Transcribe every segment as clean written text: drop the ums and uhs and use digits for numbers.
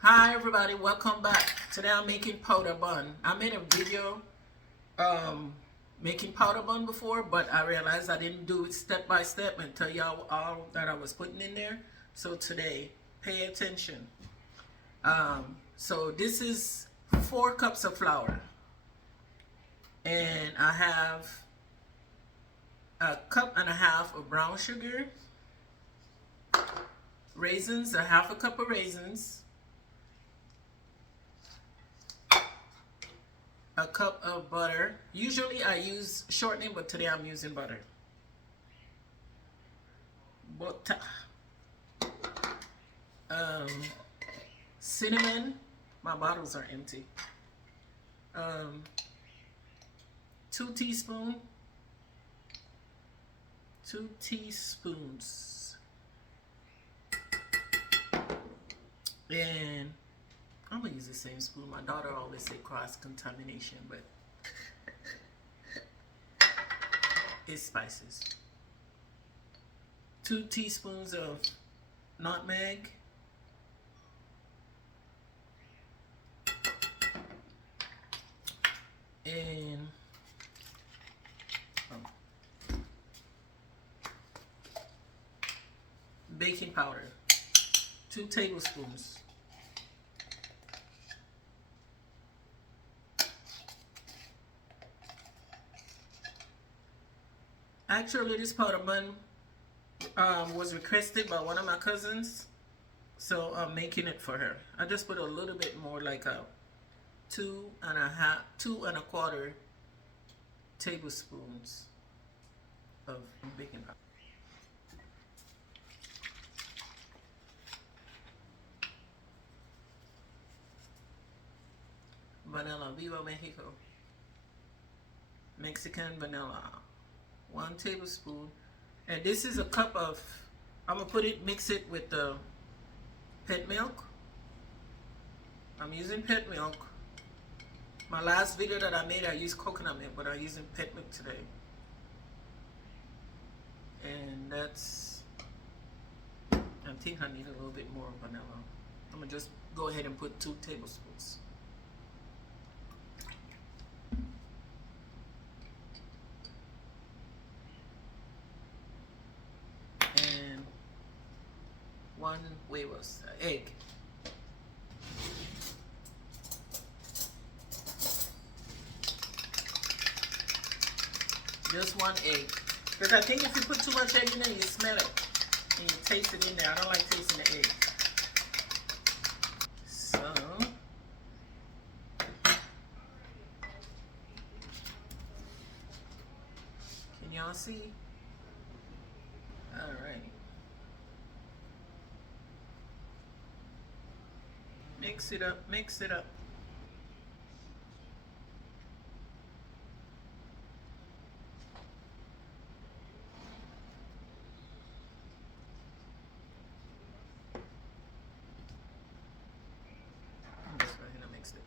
Hi everybody, welcome back. Today I'm making powder bun. I made a video um, making powder bun before, but I realized I didn't do it step by step and tell y'all all that I was putting in there. So today, pay attention. So this is 4 cups of flour, and I have a cup and a half of brown sugar, raisins, a half a cup of raisins, a cup of butter. Usually I use shortening, but today I'm using butter. Butter. Um, Cinnamon. My bottles are empty. Um, 2 teaspoons. 2 teaspoons. And I'm gonna use the same spoon. My daughter always say cross contamination, but it's spices. 2 teaspoons of nutmeg. And baking powder. 2 tablespoons. Actually, this powder bun was requested by one of my cousins, so I'm making it for her. I just put a little bit more, like a 2.25 tablespoons of baking powder. Vanilla, Viva Mexico. Mexican vanilla. 1 tablespoon. And this is a cup of, I'm gonna mix it with the pet milk. I'm using pet milk. My last video that I made, I used coconut milk, but I'm using pet milk today. And that's, I think I need a little bit more vanilla. I'm gonna just go ahead and put 2 tablespoons. And one huevos, egg. Just 1 egg. Because I think if you put too much egg in there, you smell it. And you taste it in there. I don't like tasting the egg. So, can y'all see? Alright. Mix it up, mix it up. I'm just going to mix the egg.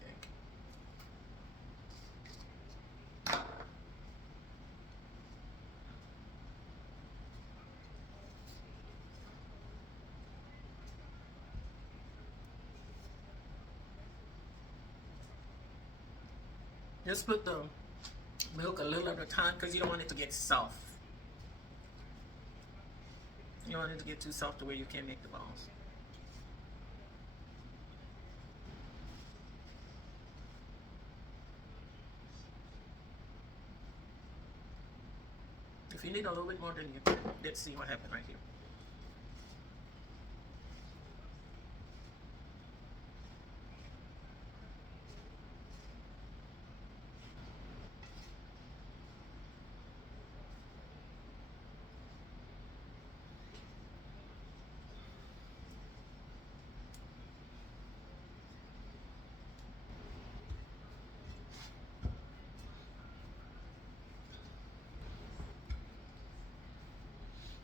Just put the milk a little at a time because you don't want it to get soft. You don't want it to get too soft to where you can't make the balls. If you need a little bit more, then let's see what happened right here.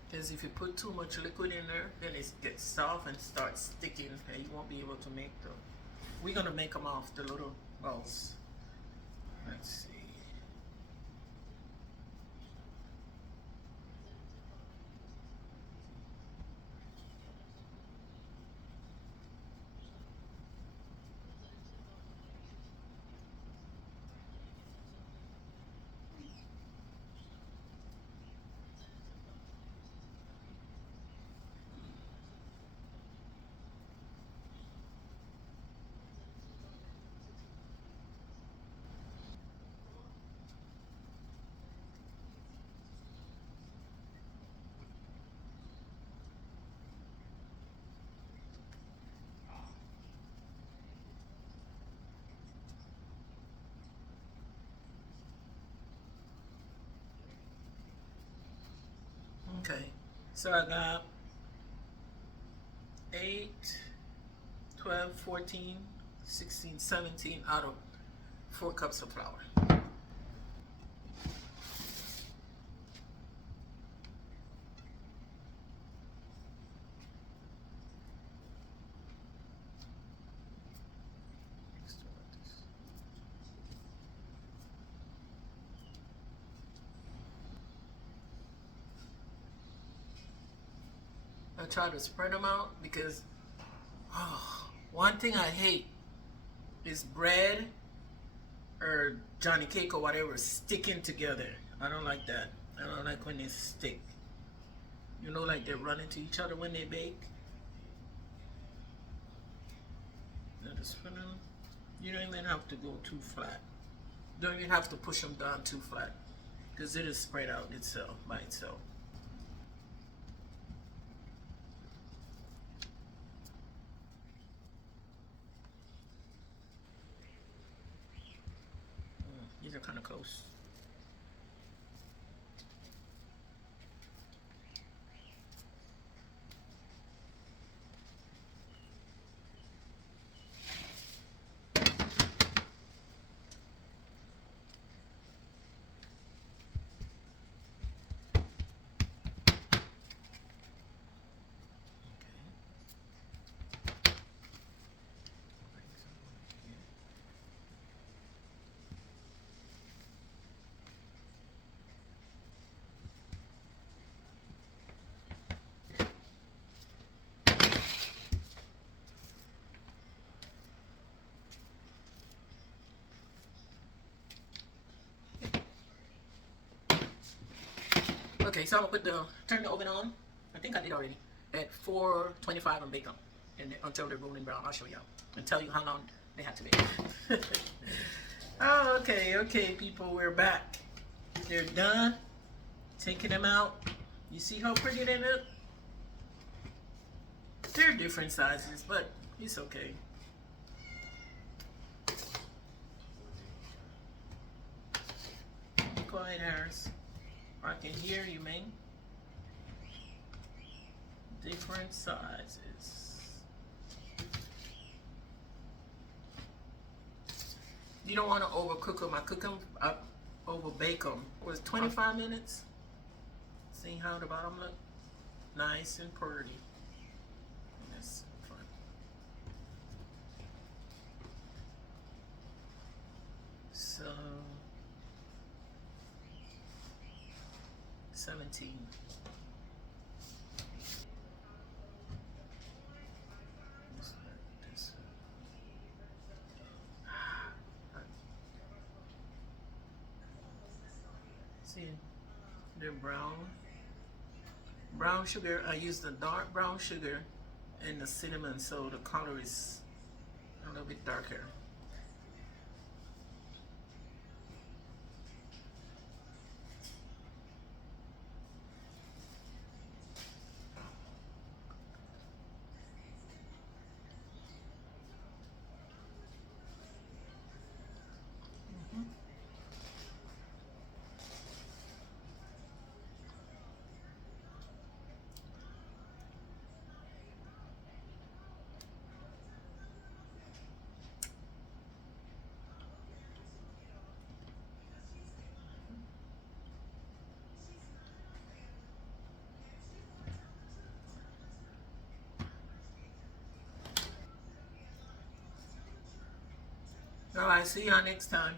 Because if you put too much liquid in there, then it gets soft and starts sticking, and you won't be able to make them. We're gonna make them off the little balls. Let's see. Okay, so I got 8, 12, 14, 16, 17 out of 4 cups of flour. I try to spread them out because one thing I hate is bread or Johnny cake or whatever sticking together. I don't like that. I don't like when they stick. You know, like they're running to each other when they bake. You don't even have to go too flat. You don't even have to push them down too flat because it is spread out itself by itself. These are kind of close. Okay, so I'm gonna turn the oven on. I think I did already at 425 and bake them and until they're golden brown. I'll show you and tell you how long they have to bake. Oh, okay, people, we're back. They're done. Taking them out. You see how pretty they look? They're different sizes, but it's okay. Quiet, Harris. I can hear you, man. Different sizes. You don't want to overcook them. I cook them, I over bake them. It was 25 minutes. See how the bottom look? Nice and pretty. That's fun. So 17. See, they're brown. Brown sugar, I use the dark brown sugar and the cinnamon, so the color is a little bit darker. All right, see y'all next time.